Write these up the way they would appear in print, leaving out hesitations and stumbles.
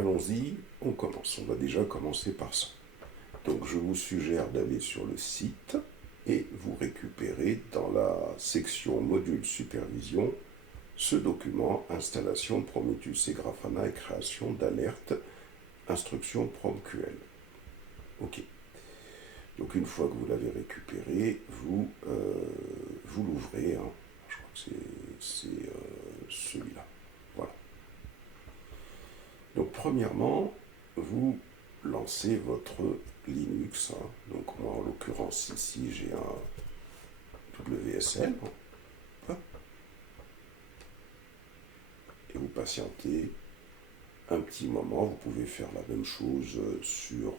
allons-y, on commence. On va déjà commencer par ça. Donc je vous suggère d'aller sur le site et vous récupérez dans la section module supervision ce document installation Prometheus et Grafana et création d'alerte instruction PromQL. Ok. Donc une fois que vous l'avez récupéré, vous l'ouvrez. Hein. Je crois que c'est celui-là. Voilà. Donc premièrement, vous lancez votre Linux. Hein. Donc moi en l'occurrence ici j'ai un WSL. Hein. Et vous patientez un petit moment. Vous pouvez faire la même chose sur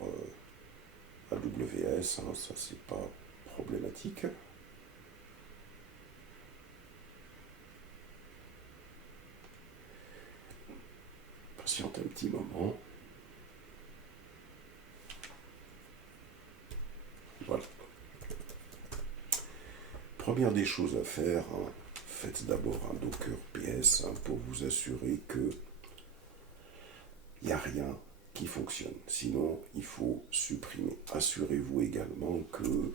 AWS. Hein. Ça c'est pas problématique. Patiente un petit moment. Voilà. Première des choses à faire, hein, faites d'abord un Docker PS hein, pour vous assurer que il n'y a rien qui fonctionne. Sinon, il faut supprimer. Assurez-vous également que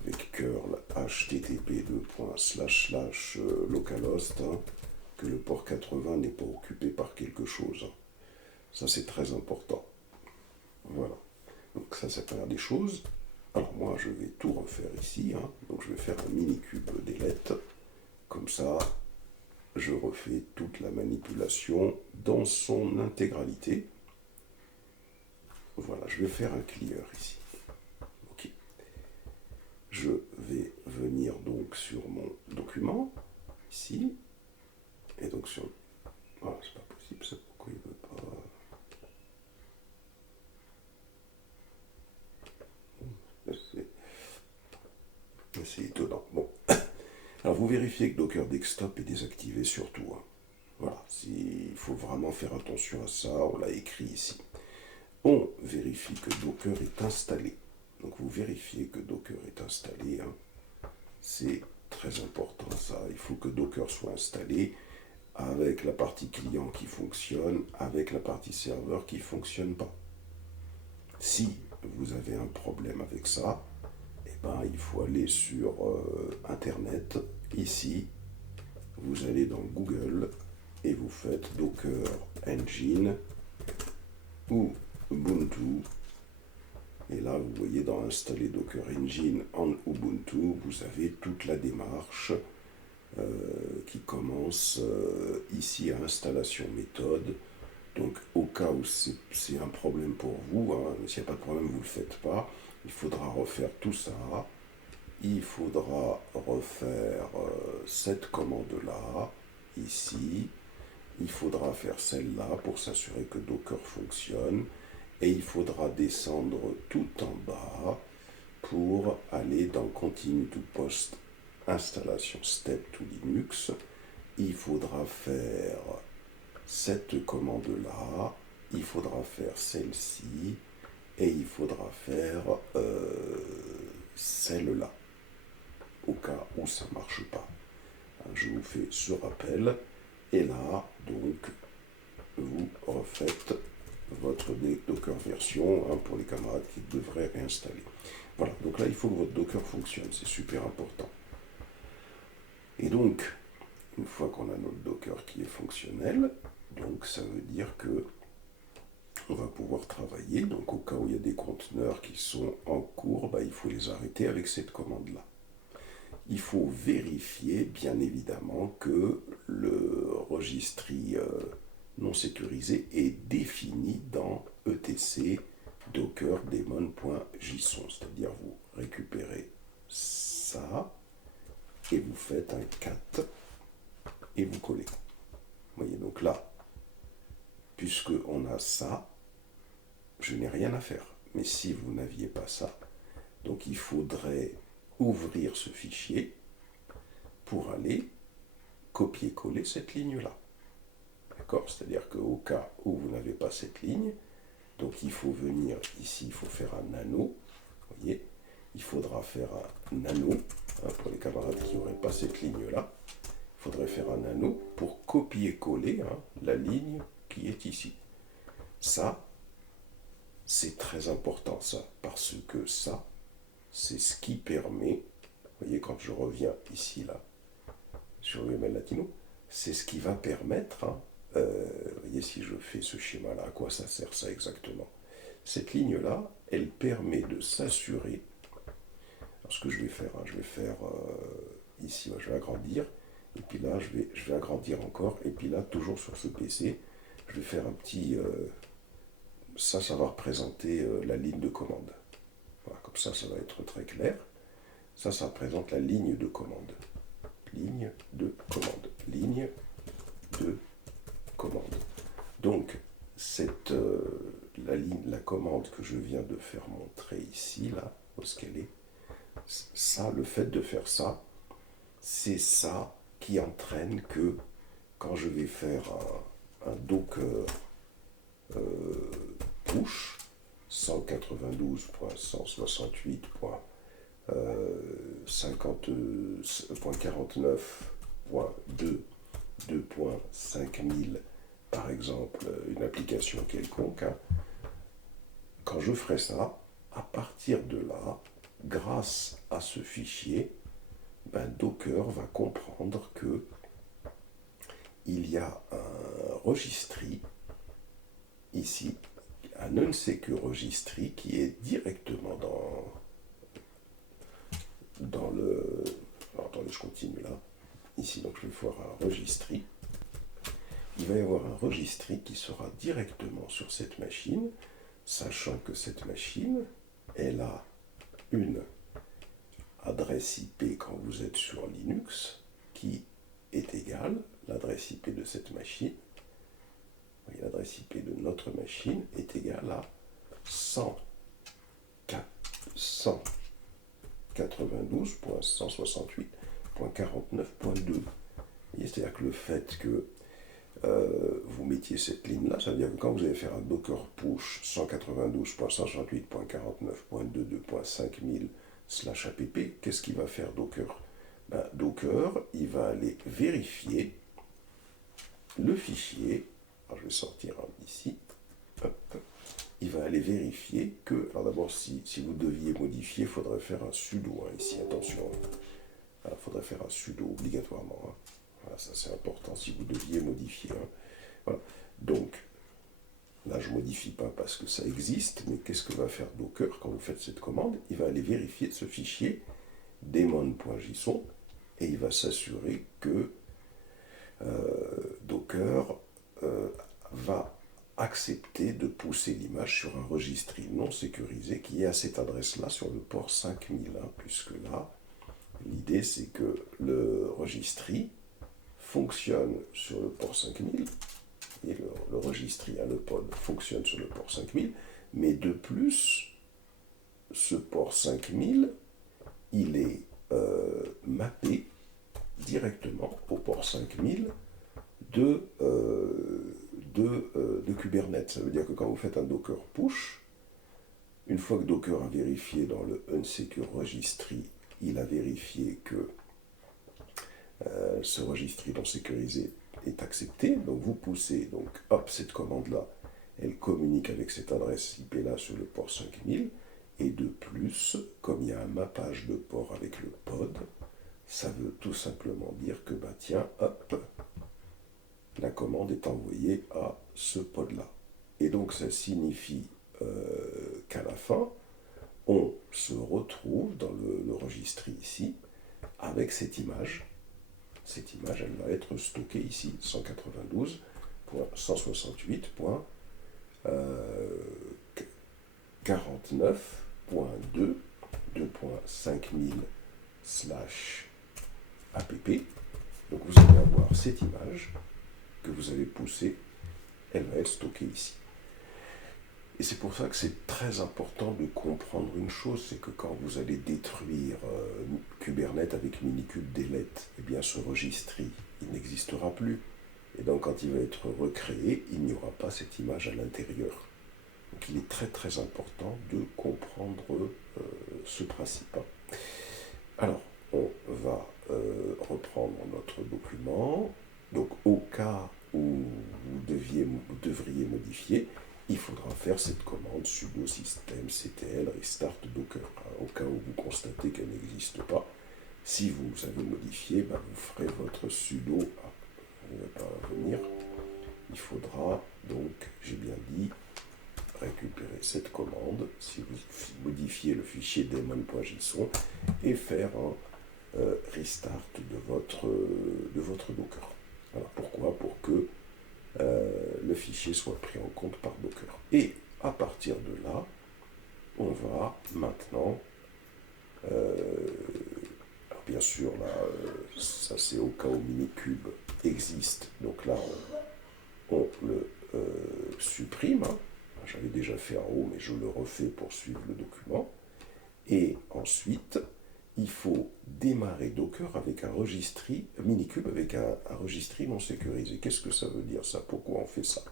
avec curl http://localhost, hein, que le port 80 n'est pas occupé par quelque chose. Ça, c'est très important. Voilà. Donc ça, c'est la première des choses. Alors moi, je vais tout refaire ici. Hein. Donc je vais faire un mini-cube delete. Comme ça, je refais toute la manipulation dans son intégralité. Voilà, je vais faire un clear ici. Ok. Je vais venir donc sur mon document, ici. Et donc sur... Ah, c'est pas possible ça, pourquoi il veut pas... C'est étonnant. Bon. Alors vous vérifiez que Docker Desktop est désactivé surtout. Hein. Voilà, il faut vraiment faire attention à ça, on l'a écrit ici. On vérifie que Docker est installé. Donc vous vérifiez que Docker est installé. Hein. C'est très important ça. Il faut que Docker soit installé avec la partie client qui fonctionne, avec la partie serveur qui ne fonctionne pas. Si vous avez un problème avec ça, eh ben, il faut aller sur Internet. Ici, vous allez dans Google et vous faites Docker Engine ou Ubuntu. Et là, vous voyez dans Installer Docker Engine en Ubuntu, vous avez toute la démarche qui commence ici à installation méthode. Donc, au cas où c'est un problème pour vous, hein, s'il n'y a pas de problème, vous ne le faites pas. Il faudra refaire tout ça. Il faudra refaire cette commande-là, ici. Il faudra faire celle-là pour s'assurer que Docker fonctionne. Et il faudra descendre tout en bas pour aller dans Continue to Post Installation Step to Linux. Il faudra faire cette commande-là, il faudra faire celle-ci, et il faudra faire celle-là, au cas où ça ne marche pas. Je vous fais ce rappel, et là, donc, vous refaites votre Docker version hein, pour les camarades qui devraient réinstaller. Voilà, donc là, il faut que votre Docker fonctionne, c'est super important. Et donc, une fois qu'on a notre Docker qui est fonctionnel, donc ça veut dire que on va pouvoir travailler. Donc au cas où il y a des conteneurs qui sont en cours, il faut les arrêter avec cette commande-là. Il faut vérifier, bien évidemment, que le registry non sécurisé est défini dans etc dockerdaemon.json. C'est-à-dire vous récupérez ça et vous faites un cat et vous collez. Vous voyez, donc là, puisque on a ça, je n'ai rien à faire. Mais si vous n'aviez pas ça, donc il faudrait ouvrir ce fichier pour aller copier-coller cette ligne-là. D'accord? C'est-à-dire qu'au cas où vous n'avez pas cette ligne, donc il faut venir ici, il faut faire un nano. Vous voyez? Il faudra faire un nano, hein, pour les camarades qui n'auraient pas cette ligne-là. Il faudrait faire un nano pour copier-coller hein, la ligne qui est ici. Ça, c'est très important ça, parce que ça, c'est ce qui permet, vous voyez quand je reviens ici là, sur UML Latino, c'est ce qui va permettre, hein, vous voyez si je fais ce schéma là, à quoi ça sert ça exactement? Cette ligne là, elle permet de s'assurer, alors ce que je vais faire, hein, je vais faire ici, je vais agrandir, et puis là je vais agrandir encore, et puis là toujours sur ce PC, je vais faire un petit, ça va représenter la ligne de commande. Voilà, comme ça va être très clair. Ça représente la ligne de commande. Ligne de commande. Ligne de commande. Donc, la commande que je viens de faire montrer ici, là, où est-ce qu'elle est, ça, le fait de faire ça, c'est ça qui entraîne que quand je vais faire un Docker push 192.168.50.2.5000 par exemple, une application quelconque, hein, quand je ferai ça, à partir de là, grâce à ce fichier, Docker va comprendre que il y a un registry ici, un unsecure registry qui est directement dans le... Alors attendez, je continue là. Ici, donc je vais voir un registry. Il va y avoir un registry qui sera directement sur cette machine, sachant que cette machine, elle a une adresse IP quand vous êtes sur Linux, qui est égale, l'adresse IP de cette machine, l'adresse IP de notre machine est égale à 192.168.49.2. C'est-à-dire que le fait que vous mettiez cette ligne-là, ça veut dire que quand vous allez faire un Docker push 192.168.49.2.2.5000/app, qu'est-ce qu'il va faire Docker? Docker, il va aller vérifier le fichier. Alors je vais sortir ici. Hop. Il va aller vérifier que... Alors d'abord, si vous deviez modifier, il faudrait faire un sudo. Hein, ici, attention. Il faudrait faire un sudo obligatoirement. Hein. Voilà, ça c'est important si vous deviez modifier. Hein. Voilà. Donc, là je ne modifie pas parce que ça existe, mais qu'est-ce que va faire Docker quand vous faites cette commande? Il va aller vérifier ce fichier daemon.json et il va s'assurer que Docker va accepter de pousser l'image sur un registry non sécurisé qui est à cette adresse-là sur le port 5000, hein, puisque là, l'idée c'est que le registry fonctionne sur le port 5000, et le registry, hein, le pod, fonctionne sur le port 5000, mais de plus, ce port 5000, il est mappé directement au port 5000 de Kubernetes. Ça veut dire que quand vous faites un Docker push, une fois que Docker a vérifié dans le unsecure registry, il a vérifié que ce registry non sécurisé est accepté, donc vous poussez, donc hop, cette commande-là, elle communique avec cette adresse IP-là sur le port 5000, et de plus, comme il y a un mappage de port avec le pod, ça veut tout simplement dire que, tiens, hop, la commande est envoyée à ce pod-là. Et donc ça signifie qu'à la fin, on se retrouve dans le registry ici, avec cette image. Cette image, elle va être stockée ici, 192.168.2.5000/app. Donc vous allez avoir cette image que vous avez poussée, elle va être stockée ici. Et c'est pour ça que c'est très important de comprendre une chose, c'est que quand vous allez détruire Kubernetes avec Minikube delete, eh bien ce registry, il n'existera plus. Et donc quand il va être recréé, il n'y aura pas cette image à l'intérieur. Donc il est très très important de comprendre ce principe. Alors, on va reprendre notre document. Donc au cas où vous devriez modifier, il faire cette commande sudo systemctl restart docker, au cas où vous constatez qu'elle n'existe pas. Si vous avez modifié, vous ferez votre sudo. On ne va pas venir. Il faudra donc, j'ai bien dit, récupérer cette commande, si vous modifiez le fichier daemon.json, et faire un restart de votre Docker. Alors pourquoi? Pour que le fichier soit pris en compte par Docker. Et à partir de là, on va maintenant, alors bien sûr là, ça c'est au cas où Minikube existe, donc là on le supprime, j'avais déjà fait en haut mais je le refais pour suivre le document, et ensuite il faut démarrer Docker avec un registry, Minikube avec un registry non sécurisé. Qu'est-ce que ça veut dire ça? Pourquoi on fait ça?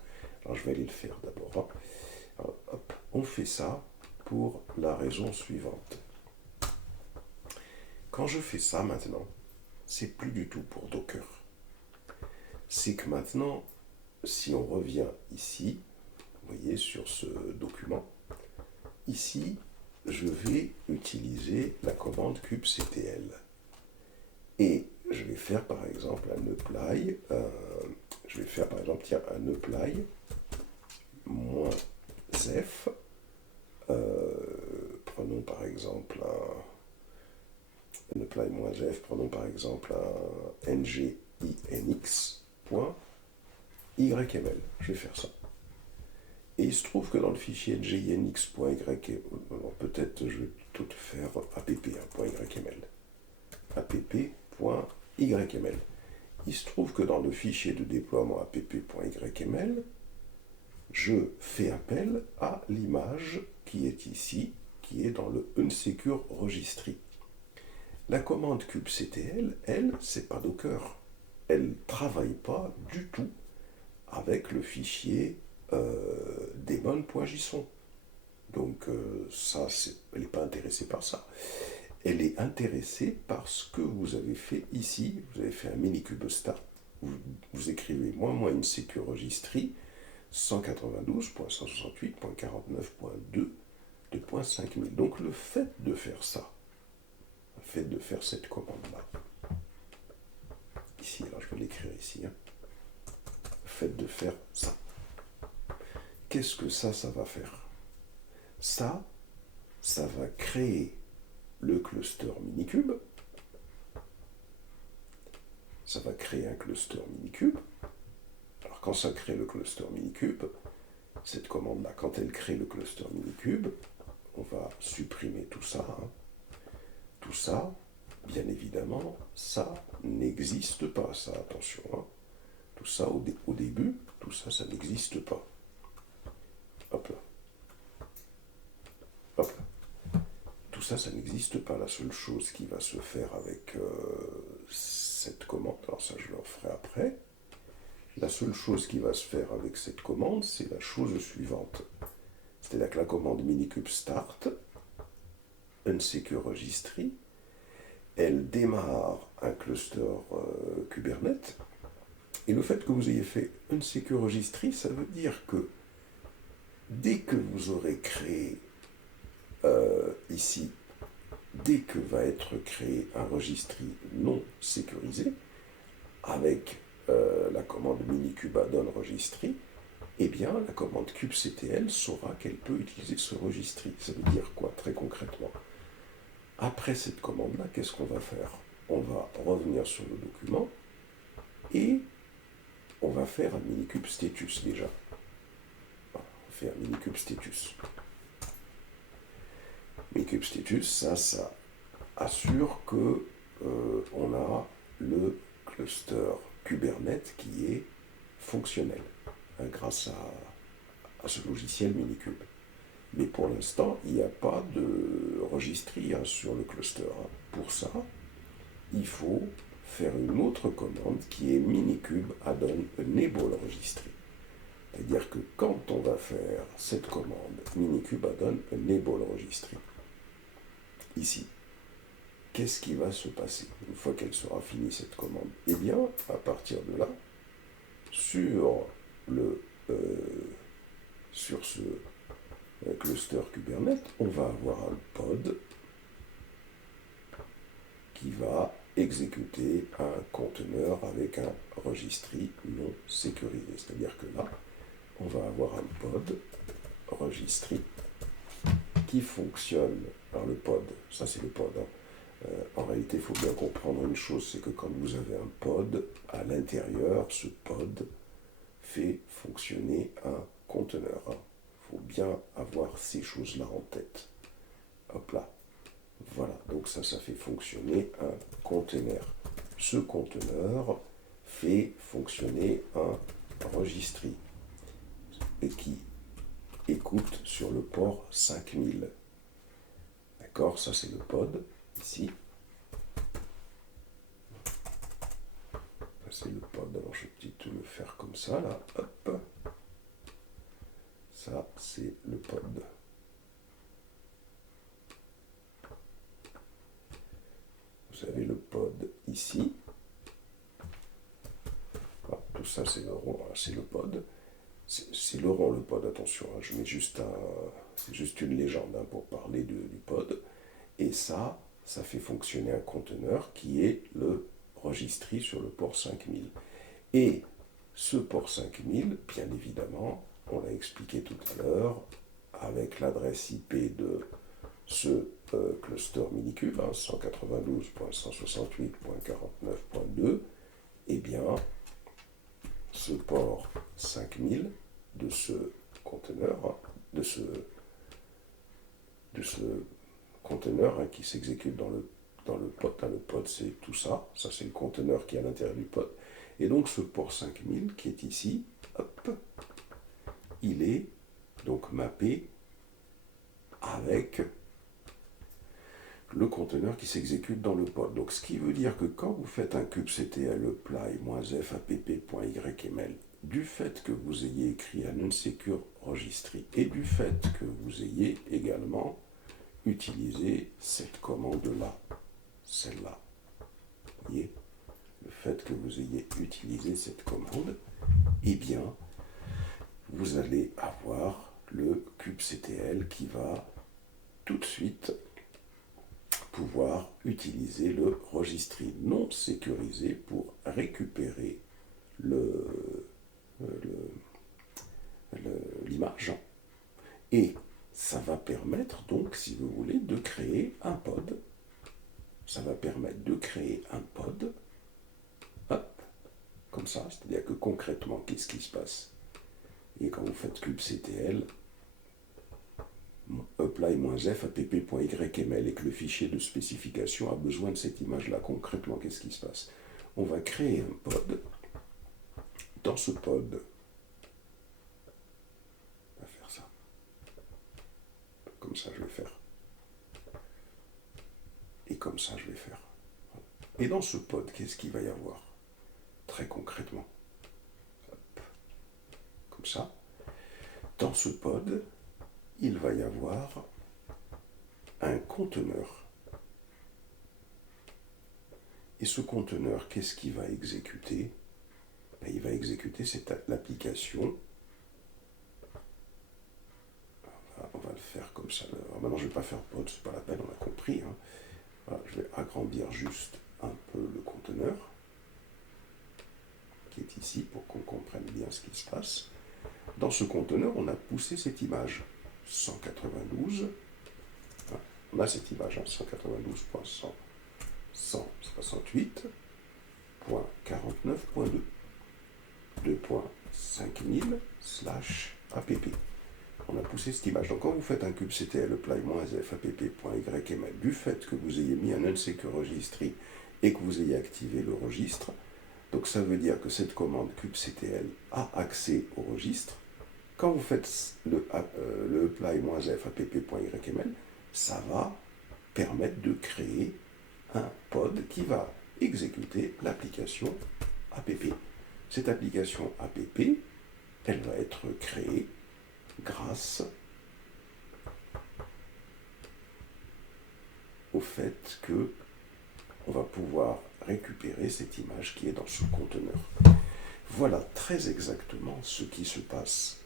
Alors je vais aller le faire d'abord. Alors, hop, on fait ça pour la raison suivante. Quand je fais ça maintenant, c'est plus du tout pour Docker. C'est que maintenant, si on revient ici, vous voyez sur ce document, ici, je vais utiliser la commande kubectl. Et je vais faire par exemple un apply, un apply -f, prenons par exemple un apply -f, prenons par exemple un nginx.yml. Je vais faire ça. Et il se trouve que dans le fichier nginx.yml, peut-être je vais tout faire app.yml. app.yml. Il se trouve que dans le fichier de déploiement app.yml, je fais appel à l'image qui est ici, qui est dans le unsecure registry. La commande kubectl, elle, c'est pas Docker. Elle ne travaille pas du tout avec le fichier daemon.json. Donc ça, elle n'est pas intéressée par ça. Elle est intéressée par ce que vous avez fait ici. Vous avez fait un minikube start. Vous écrivez -- secure registry 192.168.49.2 de .5000. Donc le fait de faire ça, le fait de faire cette commande-là, ici, alors je vais l'écrire ici, le fait de faire ça, qu'est-ce que ça va faire? Ça va créer le cluster Minikube. Ça va créer un cluster Minikube. Alors quand ça crée le cluster Minikube, cette commande-là, quand elle crée le cluster Minikube, on va supprimer tout ça. Tout ça, bien évidemment, ça n'existe pas, ça, attention. Tout ça, au début, tout ça, ça n'existe pas. Hop là. Hop là. Tout ça, ça n'existe pas. La seule chose qui va se faire avec cette commande, alors ça, je le referai après. La seule chose qui va se faire avec cette commande, c'est la chose suivante. C'est-à-dire que la commande minikube start, unsecure registry, elle démarre un cluster Kubernetes. Et le fait que vous ayez fait unsecure registry, ça veut dire que dès que vous aurez créé ici, dès que va être créé un registry non sécurisé, avec la commande minikube addon registry, eh bien la commande kubectl saura qu'elle peut utiliser ce registry. Ça veut dire quoi très concrètement? Après cette commande-là, qu'est-ce qu'on va faire? On va revenir sur le document et on va faire un minikube status déjà. Voilà, on fait un minikube status. Minikube status, ça assure que on a le cluster Kubernetes qui est fonctionnel grâce à ce logiciel Minikube. Mais pour l'instant, il n'y a pas de registry sur le cluster. Pour ça, il faut faire une autre commande qui est minikube addon enable registry. C'est-à-dire que quand on va faire cette commande minikube addon enable registry, ici, qu'est-ce qui va se passer une fois qu'elle sera finie cette commande? Eh bien, à partir de là, sur ce cluster Kubernetes, on va avoir un pod qui va exécuter un conteneur avec un registry non sécurisé. C'est-à-dire que là, on va avoir un pod registry qui fonctionne. Alors le pod, ça c'est le pod. En réalité, il faut bien comprendre une chose, c'est que quand vous avez un pod, à l'intérieur, ce pod fait fonctionner un conteneur. Il faut bien avoir ces choses-là en tête. Hop là. Voilà, donc ça fait fonctionner un conteneur. Ce conteneur fait fonctionner un registry et qui écoute sur le port 5000. D'accord, ça c'est le pod, ici. Ça c'est le pod, alors je vais peut-être le faire comme ça, là, hop. Ça c'est le pod. Vous avez le pod ici. Voilà, tout ça c'est le rond, c'est le pod. C'est le rond le pod, attention, je mets juste c'est juste une légende pour parler du pod. Et ça fait fonctionner un conteneur qui est le registry sur le port 5000. Et ce port 5000, bien évidemment, on l'a expliqué tout à l'heure, avec l'adresse IP de ce cluster Minikube, 192.168.49.2, eh bien, ce port 5000 de ce conteneur, de ce conteneur qui s'exécute dans le pod. Le pod, c'est tout ça. Ça, c'est le conteneur qui est à l'intérieur du pod. Et donc, ce port 5000 qui est ici, hop, il est donc mappé avec le conteneur qui s'exécute dans le pod. Donc, ce qui veut dire que quand vous faites un kubectl apply-f app.yml, du fait que vous ayez écrit un unsecure registry et du fait que vous ayez également utilisé cette commande-là, celle-là, vous voyez, le fait que vous ayez utilisé cette commande, eh bien, vous allez avoir le kubectl qui va tout de suite pouvoir utiliser le registry non sécurisé pour récupérer l'image. Et ça va permettre donc, si vous voulez, de créer un pod. Ça va permettre de créer un pod, hop, comme ça. C'est-à-dire que concrètement, qu'est-ce qui se passe? Et quand vous faites kubectl apply-f app.yml et que le fichier de spécification a besoin de cette image-là, concrètement, qu'est-ce qui se passe? On va créer un pod. Dans ce pod, on va faire ça. Comme ça, je vais faire. Et comme ça, je vais faire. Et dans ce pod, qu'est-ce qu'il va y avoir? Très concrètement. Hop. Comme ça. Dans ce pod, il va y avoir un conteneur. Et ce conteneur, qu'est-ce qu'il va exécuter? Il va exécuter l'application. On va le faire comme ça. Alors maintenant, je ne vais pas faire pod, c'est pas la peine, on a compris. Voilà, je vais agrandir juste un peu le conteneur qui est ici pour qu'on comprenne bien ce qui se passe. Dans ce conteneur, on a poussé cette image 192. On a cette image 192.168.49.2 2.5000/app. On a poussé cette image. Donc quand vous faites un kubectl apply-f app.yml, du fait que vous ayez mis un unsecure registry et que vous ayez activé le registre, donc ça veut dire que cette commande kubectl a accès au registre. Quand vous faites le apply-f app.yml, ça va permettre de créer un pod qui va exécuter l'application app. Cette application app, elle va être créée grâce au fait que on va pouvoir récupérer cette image qui est dans ce conteneur. Voilà très exactement ce qui se passe.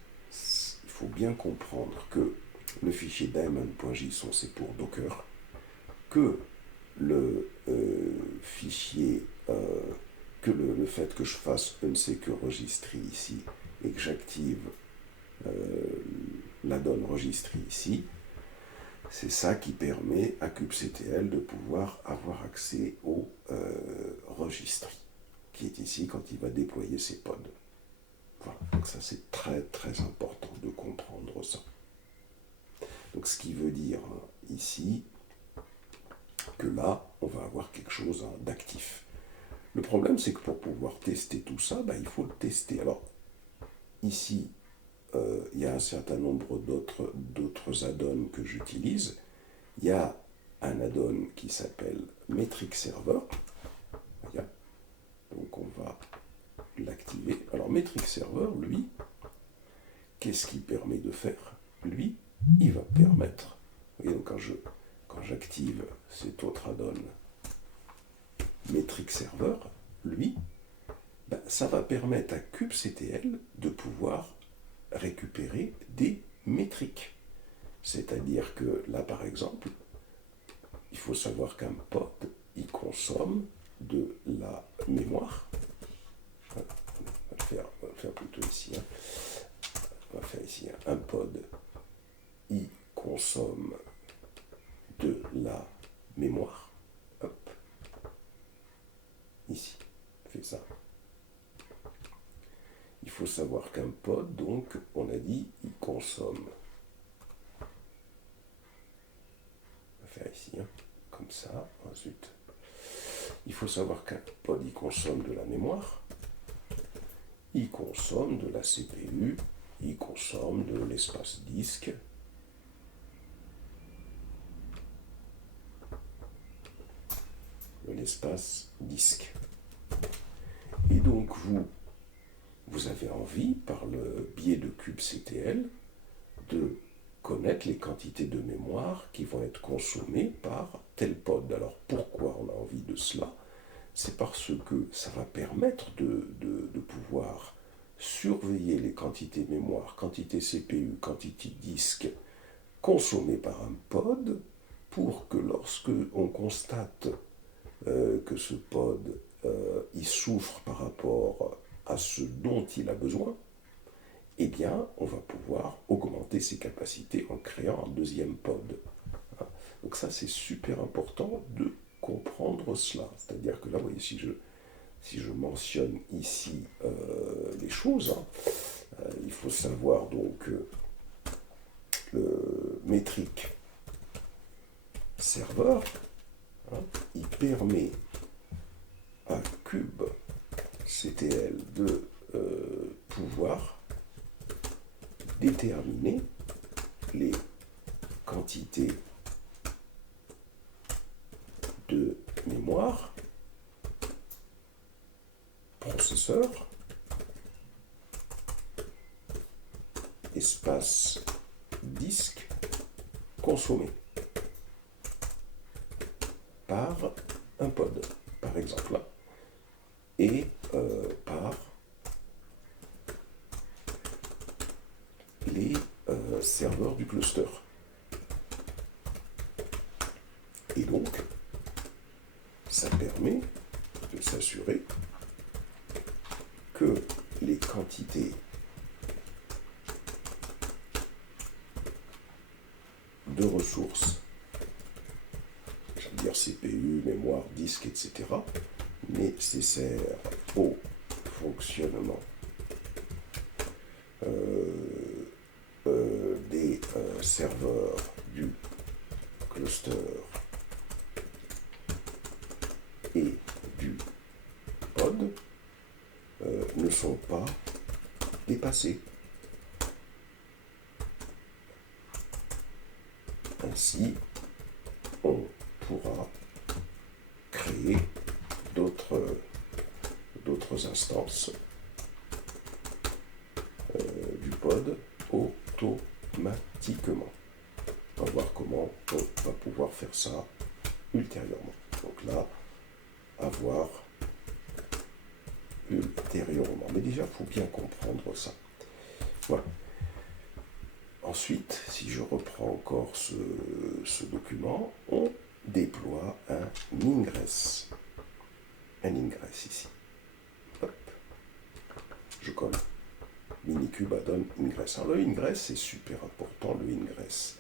Il faut bien comprendre que le fichier daemon.json c'est pour Docker, que le fichier, que le fait que je fasse unsecure registry ici et que j'active l'addon registry ici, c'est ça qui permet à kubectl de pouvoir avoir accès au registry, qui est ici quand il va déployer ses pods. Voilà, donc ça c'est très très important de comprendre ça. Donc ce qui veut dire ici que là, on va avoir quelque chose d'actif. Le problème, c'est que pour pouvoir tester tout ça, il faut le tester. Alors, ici, il y a un certain nombre d'autres add-ons que j'utilise. Il y a un add-on qui s'appelle Metric Server. Voilà. Donc, on va l'activer. Alors, Metric Server, lui, qu'est-ce qu'il permet de faire? Lui, il va permettre, vous voyez, donc quand j'active cet autre add-on Metric Server, lui, ça va permettre à kubectl de pouvoir récupérer des métriques. C'est-à-dire que là, par exemple, il faut savoir qu'un pod, il consomme de la mémoire. Voilà, on va le faire plutôt ici. On va faire ici un pod, il consomme de la mémoire. Hop. Ici, fait ça. Il faut savoir qu'un pod, donc, on a dit, il consomme. On va faire ici, comme ça, ensuite. Il faut savoir qu'un pod, il consomme de la mémoire, il consomme de la CPU, il consomme de l'espace disque, Et donc, vous avez envie, par le biais de kubectl, de connaître les quantités de mémoire qui vont être consommées par tel pod. Alors, pourquoi on a envie de cela? C'est parce que ça va permettre de pouvoir surveiller les quantités de mémoire, quantité CPU, quantité disque consommées par un pod, pour que lorsque on constate que ce pod il souffre par rapport à ce dont il a besoin, eh bien, on va pouvoir augmenter ses capacités en créant un deuxième pod. Donc ça, c'est super important de comprendre cela. C'est-à-dire que là, vous voyez, si je mentionne ici les choses, il faut savoir donc le métrique serveur, il permet à kubectl de pouvoir déterminer les quantités de mémoire, processeur, espace disque consommé par un pod, par exemple, là, et par les serveurs du cluster. Et donc, ça permet de s'assurer que les quantités de ressources, j'allais dire CPU, mémoire, disque, etc., nécessaires au fonctionnement des serveurs du cluster et du pod ne sont pas dépassés. Ainsi, on pourra créer d'autres instances du pod automatiquement. On va voir comment on va pouvoir faire ça ultérieurement. Donc là, à voir ultérieurement. Mais déjà, il faut bien comprendre ça. Voilà. Ensuite, si je reprends encore ce document, on déploie un ingress. Un ingress ici. Hop. Je colle. Minikube add-on ingress. Alors le ingress, c'est super important, le ingress.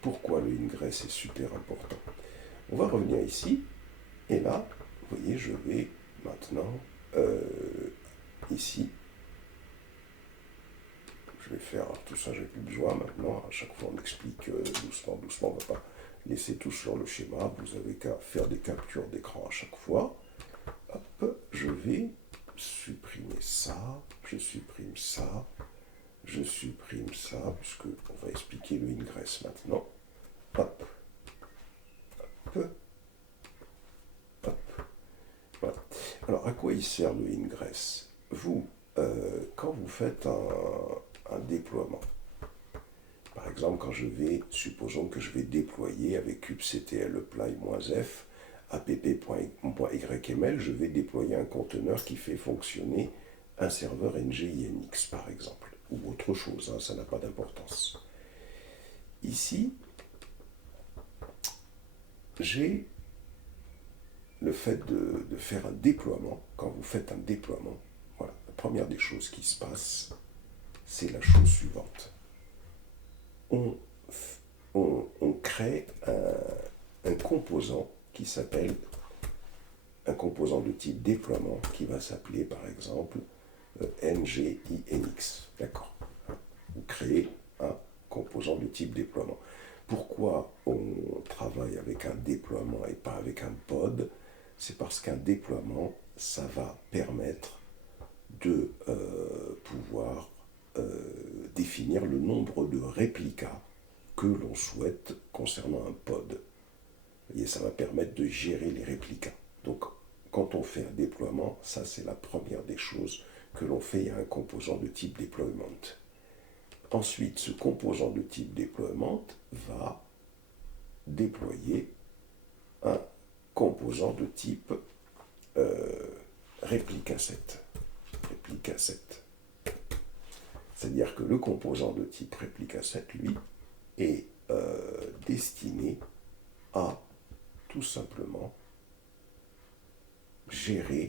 Pourquoi le ingress est super important? On va revenir ici, et là, vous voyez, je vais maintenant, ici, je vais faire tout ça, j'ai plus besoin maintenant. À chaque fois, on explique doucement, doucement. On ne va pas laisser tout sur le schéma. Vous avez qu'à faire des captures d'écran à chaque fois. Hop, je vais supprimer ça. Je supprime ça. Je supprime ça, puisque on va expliquer le ingress maintenant. Hop. Hop. Hop. Voilà. Alors, à quoi il sert le ingress? Vous, quand vous faites un déploiement, par exemple, quand supposons que je vais déployer avec kubectl apply-f app.yml, je vais déployer un conteneur qui fait fonctionner un serveur NGINX, par exemple, ou autre chose, hein, ça n'a pas d'importance. Ici, j'ai le fait de faire un déploiement. Quand vous faites un déploiement, voilà, la première des choses qui se passe, c'est la chose suivante. On crée un composant qui s'appelle un composant de type déploiement qui va s'appeler par exemple NGINX. D'accord. Vous créez un composant de type déploiement. Pourquoi on travaille avec un déploiement et pas avec un pod? C'est parce qu'un déploiement, ça va permettre de pouvoir définir le nombre de réplicas que l'on souhaite concernant un pod. Et ça va permettre de gérer les réplicas. Donc, quand on fait un déploiement, ça c'est la première des choses que l'on fait à un composant de type deployment. Ensuite, ce composant de type deployment va déployer un composant de type réplica set. Réplica set. C'est-à-dire que le composant de type réplica set, lui, est destiné à tout simplement gérer.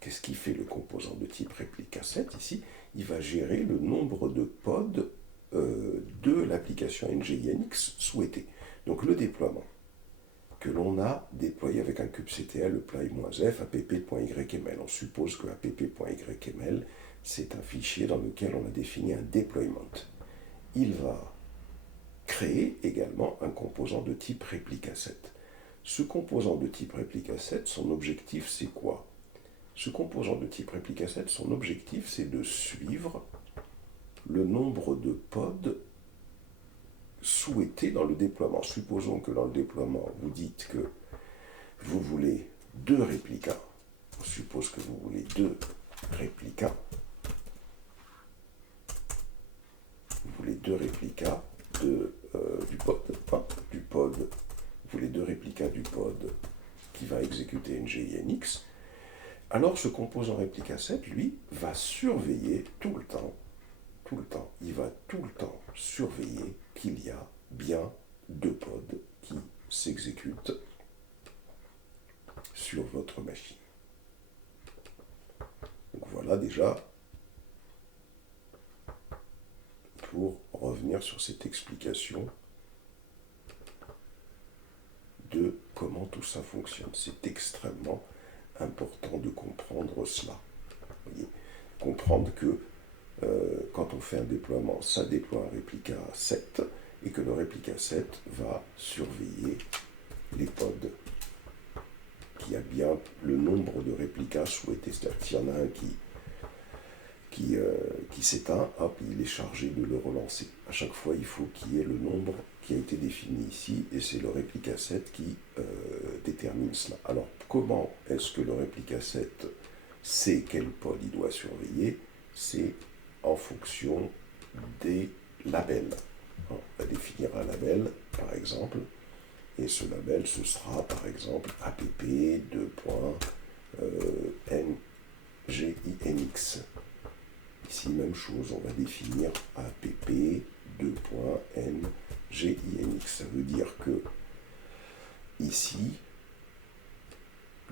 Qu'est-ce qui fait le composant de type réplica set ici? Il va gérer le nombre de pods de l'application NGINX souhaitée. Donc le déploiement que l'on a déployé avec un kubectl apply-f app.yml. On suppose que app.yml, c'est un fichier dans lequel on a défini un deployment. Il va créer également un composant de type réplica set. Ce composant de type réplica set, son objectif c'est quoi? Ce composant de type réplica set, son objectif c'est de suivre le nombre de pods souhaités dans le déploiement. Supposons que dans le déploiement, vous dites que vous voulez 2 réplicas. On suppose que vous voulez 2 réplicas. Vous voulez 2 réplicas du pod. Du pod. Vous voulez 2 réplicas du pod qui va exécuter NGINX. Alors ce composant réplica set, lui, va surveiller tout le temps, il va tout le temps surveiller qu'il y a bien 2 pods qui s'exécutent sur votre machine. Donc voilà déjà pour revenir sur cette explication de comment tout ça fonctionne. C'est extrêmement important de comprendre cela. Vous voyez, comprendre que quand on fait un déploiement, ça déploie un réplica 7 et que le réplica 7 va surveiller les pods qui a bien le nombre de réplicas souhaités. C'est-à-dire qu'il y en a un qui s'éteint, hop, il est chargé de le relancer. À chaque fois, il faut qu'il y ait le nombre qui a été défini ici, et c'est le réplica 7 qui détermine cela. Alors, comment est-ce que le réplica 7 sait quel pod il doit surveiller? C'est en fonction des labels. On va définir un label, par exemple, et ce label, ce sera, par exemple, app.nginx. Ici, même chose, on va définir app2.ngInx. Ça veut dire que ici,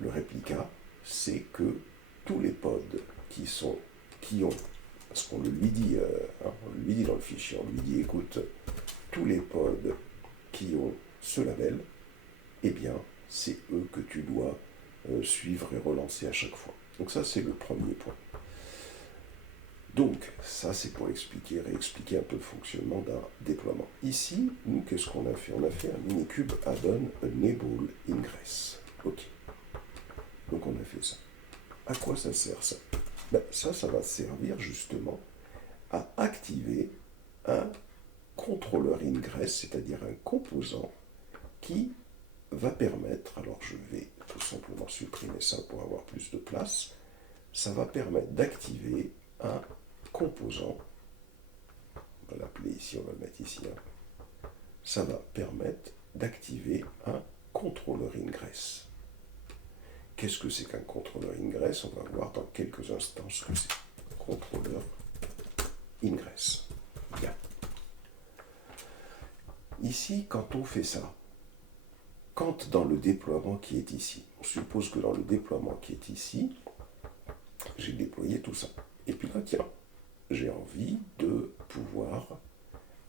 le réplica, c'est que tous les pods qui ont, parce qu'on le lui dit, on lui dit dans le fichier, on lui dit, écoute, tous les pods qui ont ce label, eh bien, c'est eux que tu dois suivre et relancer à chaque fois. Donc ça, c'est le premier point. Donc, ça, c'est pour réexpliquer un peu le fonctionnement d'un déploiement. Ici, nous, qu'est-ce qu'on a fait? On a fait un minikube add-on enable ingress. OK. Donc, on a fait ça. À quoi ça sert, ça? Ça va servir, justement, à activer un contrôleur ingress, c'est-à-dire un composant qui va permettre, alors je vais tout simplement supprimer ça pour avoir plus de place, ça va permettre d'activer un composant, on va l'appeler ici, on va le mettre ici, ça va permettre d'activer un contrôleur ingress. Qu'est-ce que c'est qu'un contrôleur ingress? On va voir dans quelques instants ce que c'est. Contrôleur ingress. Bien. Ici, quand on fait ça, quand dans le déploiement qui est ici, on suppose que dans le déploiement qui est ici, j'ai déployé tout ça. Et puis là, tiens, j'ai envie de pouvoir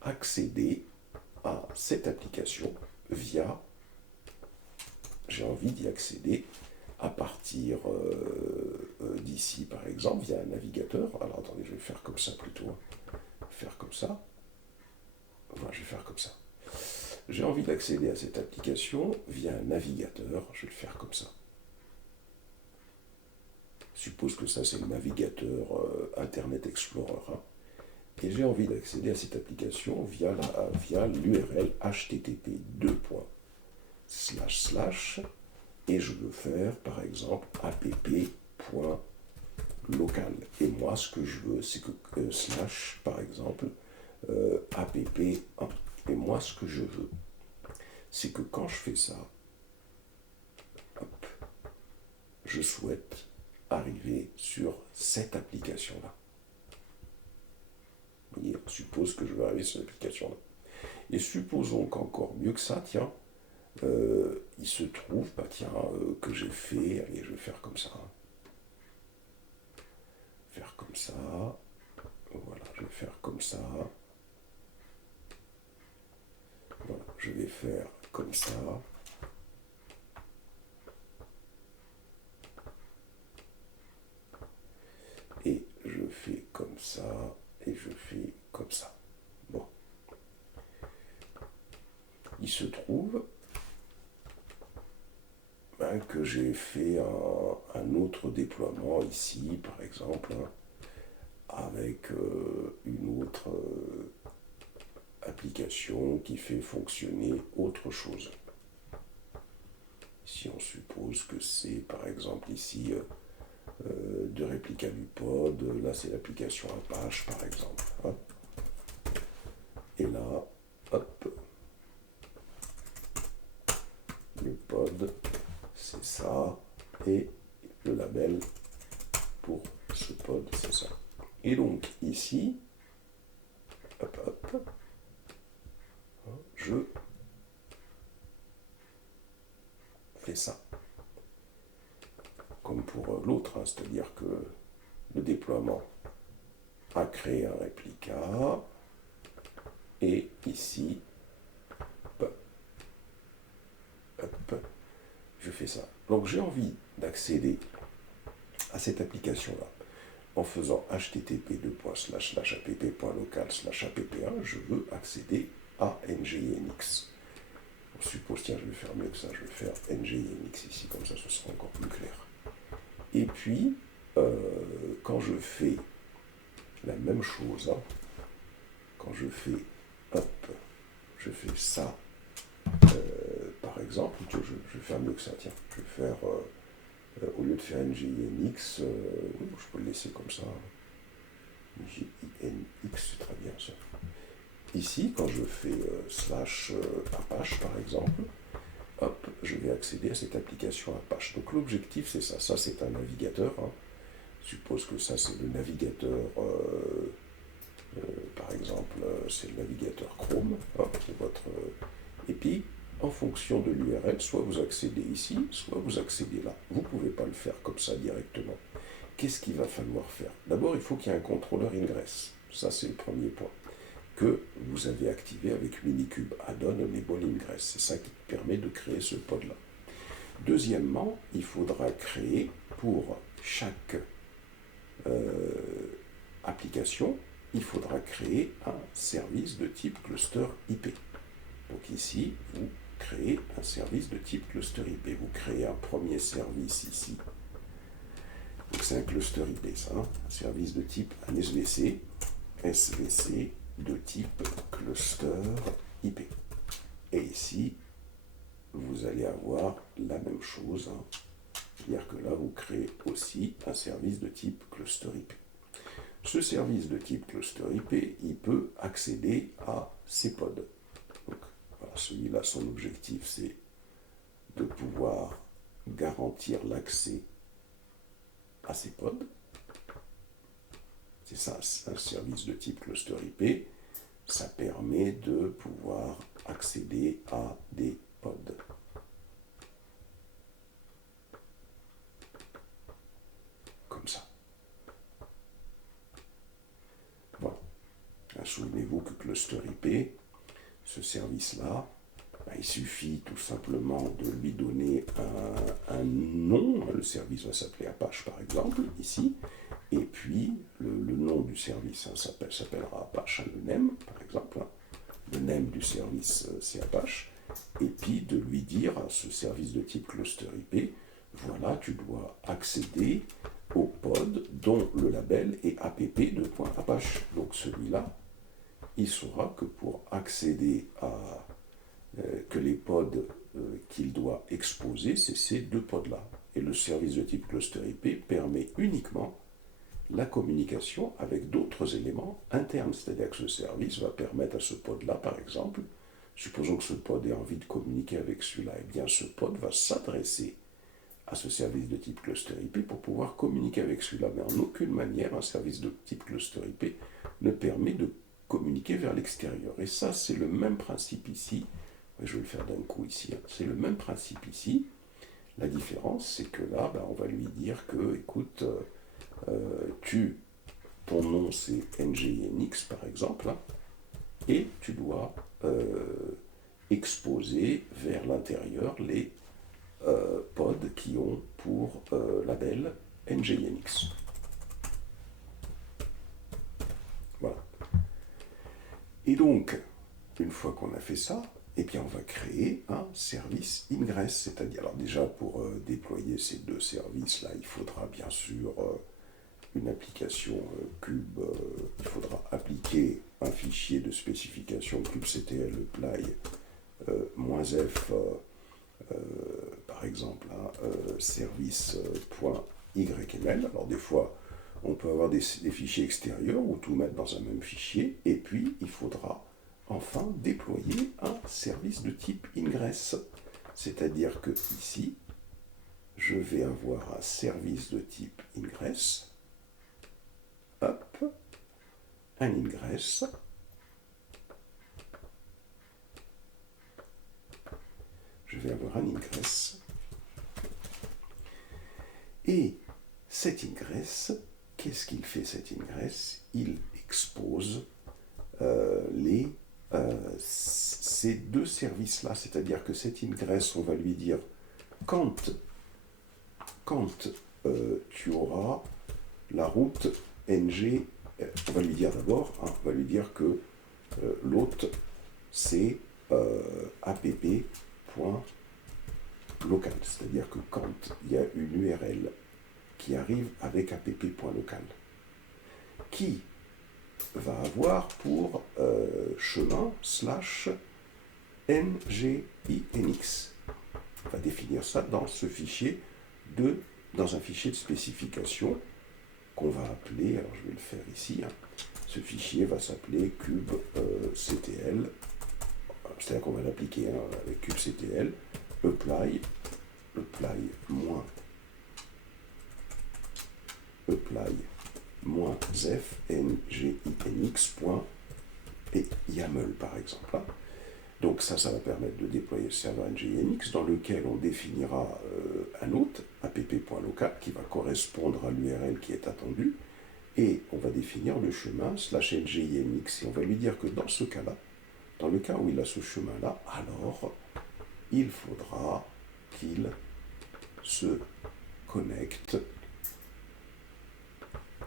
accéder à cette application via, j'ai envie d'y accéder à partir d'ici, par exemple, via un navigateur. Alors, attendez, je vais faire comme ça plutôt. Faire comme ça. Voilà, je vais faire comme ça. J'ai envie d'accéder à cette application via un navigateur. Je vais le faire comme ça. Suppose que ça, c'est le navigateur Internet Explorer. Et j'ai envie d'accéder à cette application via l'URL http:// et je veux faire, par exemple, app.local. Et moi, ce que je veux, c'est que slash, par exemple, app1. Et moi, ce que je veux, c'est que quand je fais ça, hop, je souhaite arriver sur cette application-là. Vous voyez, on suppose que je vais arriver sur cette application-là. Et supposons qu'encore mieux que ça, tiens, il se trouve, que j'ai fait, allez, je vais faire comme ça. Faire comme ça. Voilà, je vais faire comme ça. Voilà, je vais faire comme ça. Et je fais comme ça. Et je fais comme ça. Bon. Il se trouve que j'ai fait un autre déploiement ici, par exemple, avec une autre application qui fait fonctionner autre chose. Si on suppose que c'est, par exemple, ici, de réplica du pod, là c'est l'application Apache, par exemple. Hein. Et là, hop, le pod, c'est ça, et le label pour ce pod, c'est ça. Et donc, ici, hop, je fais ça. Comme pour l'autre, hein, c'est-à-dire que le déploiement a créé un réplica, et ici, hop, je fais ça. Donc j'ai envie d'accéder à cette application-là en faisant http://app.local/app1, je veux accéder à ngInx. On suppose, tiens, je vais faire mieux que ça, je vais faire ngInx ici, comme ça ce sera encore plus clair. Et puis, quand je fais la même chose, hein, quand je fais, hop, je fais ça, par exemple, je vais faire mieux que ça, tiens, je vais faire, au lieu de faire ngInx, oui, je peux le laisser comme ça, ngInx, c'est très bien ça. Ici, quand je fais /Apache, par exemple, hop, je vais accéder à cette application Apache. Donc l'objectif, c'est ça. Ça, c'est un navigateur. Hein. suppose que ça c'est le navigateur, par exemple, c'est le navigateur Chrome, hop, c'est votre... et puis, en fonction de l'URL, soit vous accédez ici, soit vous accédez là. Vous ne pouvez pas le faire comme ça directement. Qu'est-ce qu'il va falloir faire? D'abord, il faut qu'il y ait un contrôleur ingress. Ça, c'est le premier point que vous avez activé avec Minikube Add-on Enable Ingress. C'est ça qui permet de créer ce pod-là. Deuxièmement, il faudra créer pour chaque application, il faudra créer un service de type cluster IP. Donc ici, vous créez un service de type cluster IP. Vous créez un premier service ici. Donc c'est un cluster IP, ça, hein, un service de type un SVC de type cluster IP. Et ici, vous allez avoir la même chose, hein. C'est-à-dire que là, vous créez aussi un service de type cluster IP. Ce service de type cluster IP, il peut accéder à ces pods. Donc, voilà, celui-là, son objectif, c'est de pouvoir garantir l'accès à ces pods. C'est ça, c'est un service de type cluster IP. Ça permet de pouvoir accéder à des pods. Comme ça. Voilà. Souvenez-vous que cluster IP, ce service-là, il suffit tout simplement de lui donner un nom. Le service va s'appeler Apache par exemple, ici. Et puis, le nom du service s'appellera Apache, le name par exemple. Le name du service, c'est Apache. Et puis de lui dire à ce service de type cluster IP, voilà, tu dois accéder au pod dont le label est app2.apache. Donc celui-là, il saura que pour accéder à que les pods qu'il doit exposer, c'est ces deux pods-là. Et le service de type cluster IP permet uniquement la communication avec d'autres éléments internes. C'est-à-dire que ce service va permettre à ce pod-là, par exemple, supposons que ce pod ait envie de communiquer avec celui-là, et bien ce pod va s'adresser à ce service de type cluster IP pour pouvoir communiquer avec celui-là. Mais en aucune manière, un service de type cluster IP ne permet de communiquer vers l'extérieur. Et ça, c'est le même principe ici. Je vais le faire d'un coup ici. C'est le même principe ici. La différence, c'est que là, on va lui dire que, écoute, ton nom c'est NGINX par exemple, hein, et tu dois exposer vers l'intérieur les pods qui ont pour label NGINX. Voilà. Et donc, une fois qu'on a fait ça, eh bien on va créer un service ingress, c'est-à-dire, alors déjà pour déployer ces deux services-là, il faudra bien sûr une application Cube, il faudra appliquer un fichier de spécification kubectl apply -f par exemple service.yml. Alors des fois on peut avoir des fichiers extérieurs ou tout mettre dans un même fichier, et puis il faudra enfin déployer un service de type ingress, c'est-à-dire que ici je vais avoir un service de type ingress, hop, un ingress, je vais avoir un ingress, et cet ingress, qu'est-ce qu'il fait cet ingress? Il expose ces deux services-là, c'est-à-dire que cet ingress, on va lui dire quand tu auras la route ng, on va lui dire d'abord, hein, on va lui dire que l'hôte c'est app.local, c'est-à-dire que quand il y a une URL qui arrive avec app.local, qui va avoir pour chemin /nginx. On va définir ça dans ce fichier dans un fichier de spécification qu'on va appeler, alors je vais le faire ici, hein. Ce fichier va s'appeler kubectl, c'est-à-dire qu'on va l'appliquer avec kubectl, apply apply -f nginx et YAML par exemple. Donc ça va permettre de déployer le serveur nginx dans lequel on définira un hôte, app.local, qui va correspondre à l'URL qui est attendue, et on va définir le chemin /nginx, et on va lui dire que dans ce cas-là, dans le cas où il a ce chemin-là, alors il faudra qu'il se connecte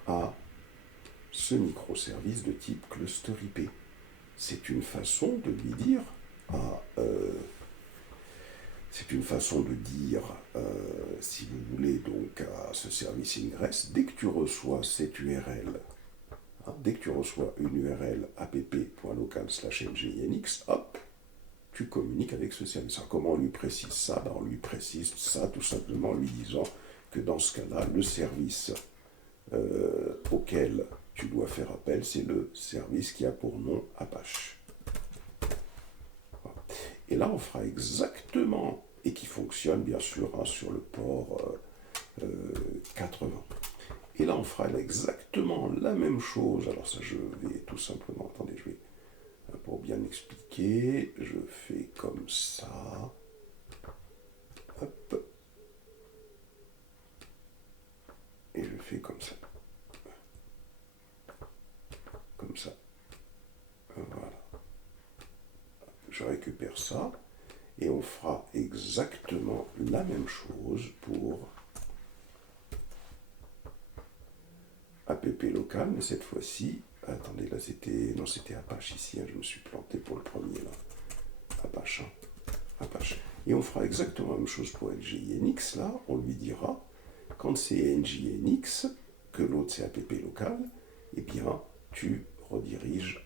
à ce microservice de type cluster IP. C'est une façon de lui dire si vous voulez, donc à ce service ingress, dès que tu reçois cette URL, dès que tu reçois une URL app.local/nginx, hop, tu communiques avec ce service. Alors, comment on lui précise ça? On lui précise ça tout simplement en lui disant que dans ce cas-là, le service auquel tu dois faire appel, c'est le service qui a pour nom Apache. Et là, on fera exactement, et qui fonctionne bien sûr sur le port 80. Et là, on fera exactement la même chose. Alors ça, je vais tout simplement, attendez, pour bien expliquer, je fais comme ça. Hop. Et je fais comme ça. Comme ça. Voilà. Je récupère ça. Et on fera exactement la même chose pour app local, mais cette fois-ci, attendez, là c'était, non c'était Apache ici, je me suis planté pour le premier là, Apache, Apache. Et on fera exactement la même chose pour nginx, là, on lui dira, quand c'est nginx, que l'autre c'est app local, eh bien tu rediriges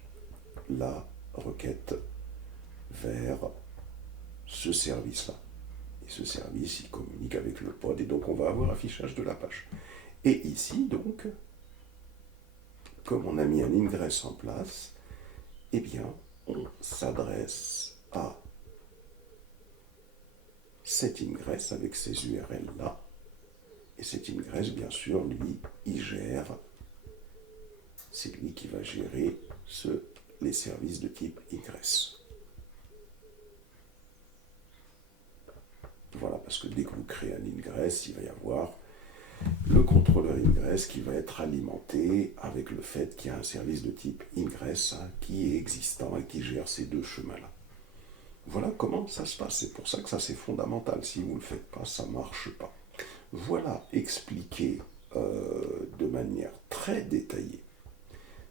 la requête vers ce service-là. Et ce service, il communique avec le pod, et donc on va avoir affichage de l'Apache. Et ici, donc, comme on a mis un ingress en place, eh bien, on s'adresse à cet ingress avec ces URL-là. Et cet ingress, bien sûr, lui, il gère, c'est lui qui va gérer les services de type ingress. Voilà, parce que dès que vous créez un ingress, il va y avoir le contrôleur ingress qui va être alimenté avec le fait qu'il y a un service de type ingress qui est existant et qui gère ces deux chemins-là. Voilà comment ça se passe. C'est pour ça que ça c'est fondamental. Si vous ne le faites pas, ça ne marche pas. Voilà expliqué de manière très détaillée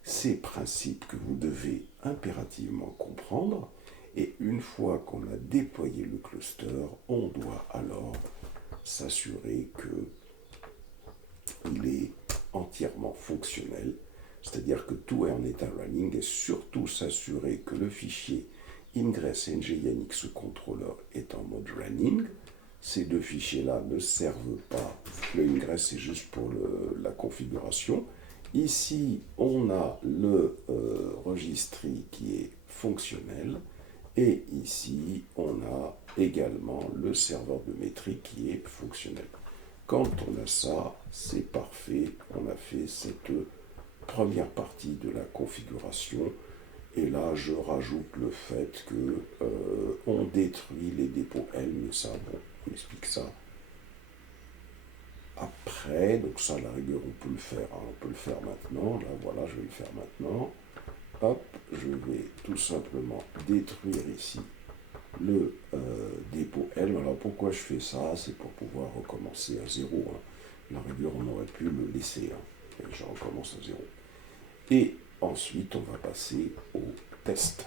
ces principes que vous devez impérativement comprendre. Et une fois qu'on a déployé le cluster, on doit alors s'assurer qu'il est entièrement fonctionnel, c'est-à-dire que tout est en état running, et surtout s'assurer que le fichier ingress nginx controller est en mode running. Ces deux fichiers-là ne servent pas, le ingress c'est juste pour la configuration. Ici, on a le registry qui est fonctionnel. Et ici, on a également le serveur de métrique qui est fonctionnel. Quand on a ça, c'est parfait. On a fait cette première partie de la configuration. Et là, je rajoute le fait qu'on détruit les dépôts L. Mais ça, bon, on explique ça après. Donc ça, à la rigueur, on peut le faire. On peut le faire maintenant. Là, voilà, je vais le faire maintenant. Hop, je vais tout simplement détruire ici le dépôt L. Alors pourquoi je fais ça? C'est pour pouvoir recommencer à zéro. La rigueur, on aurait pu le laisser. Et je recommence à zéro. Et ensuite, on va passer au test.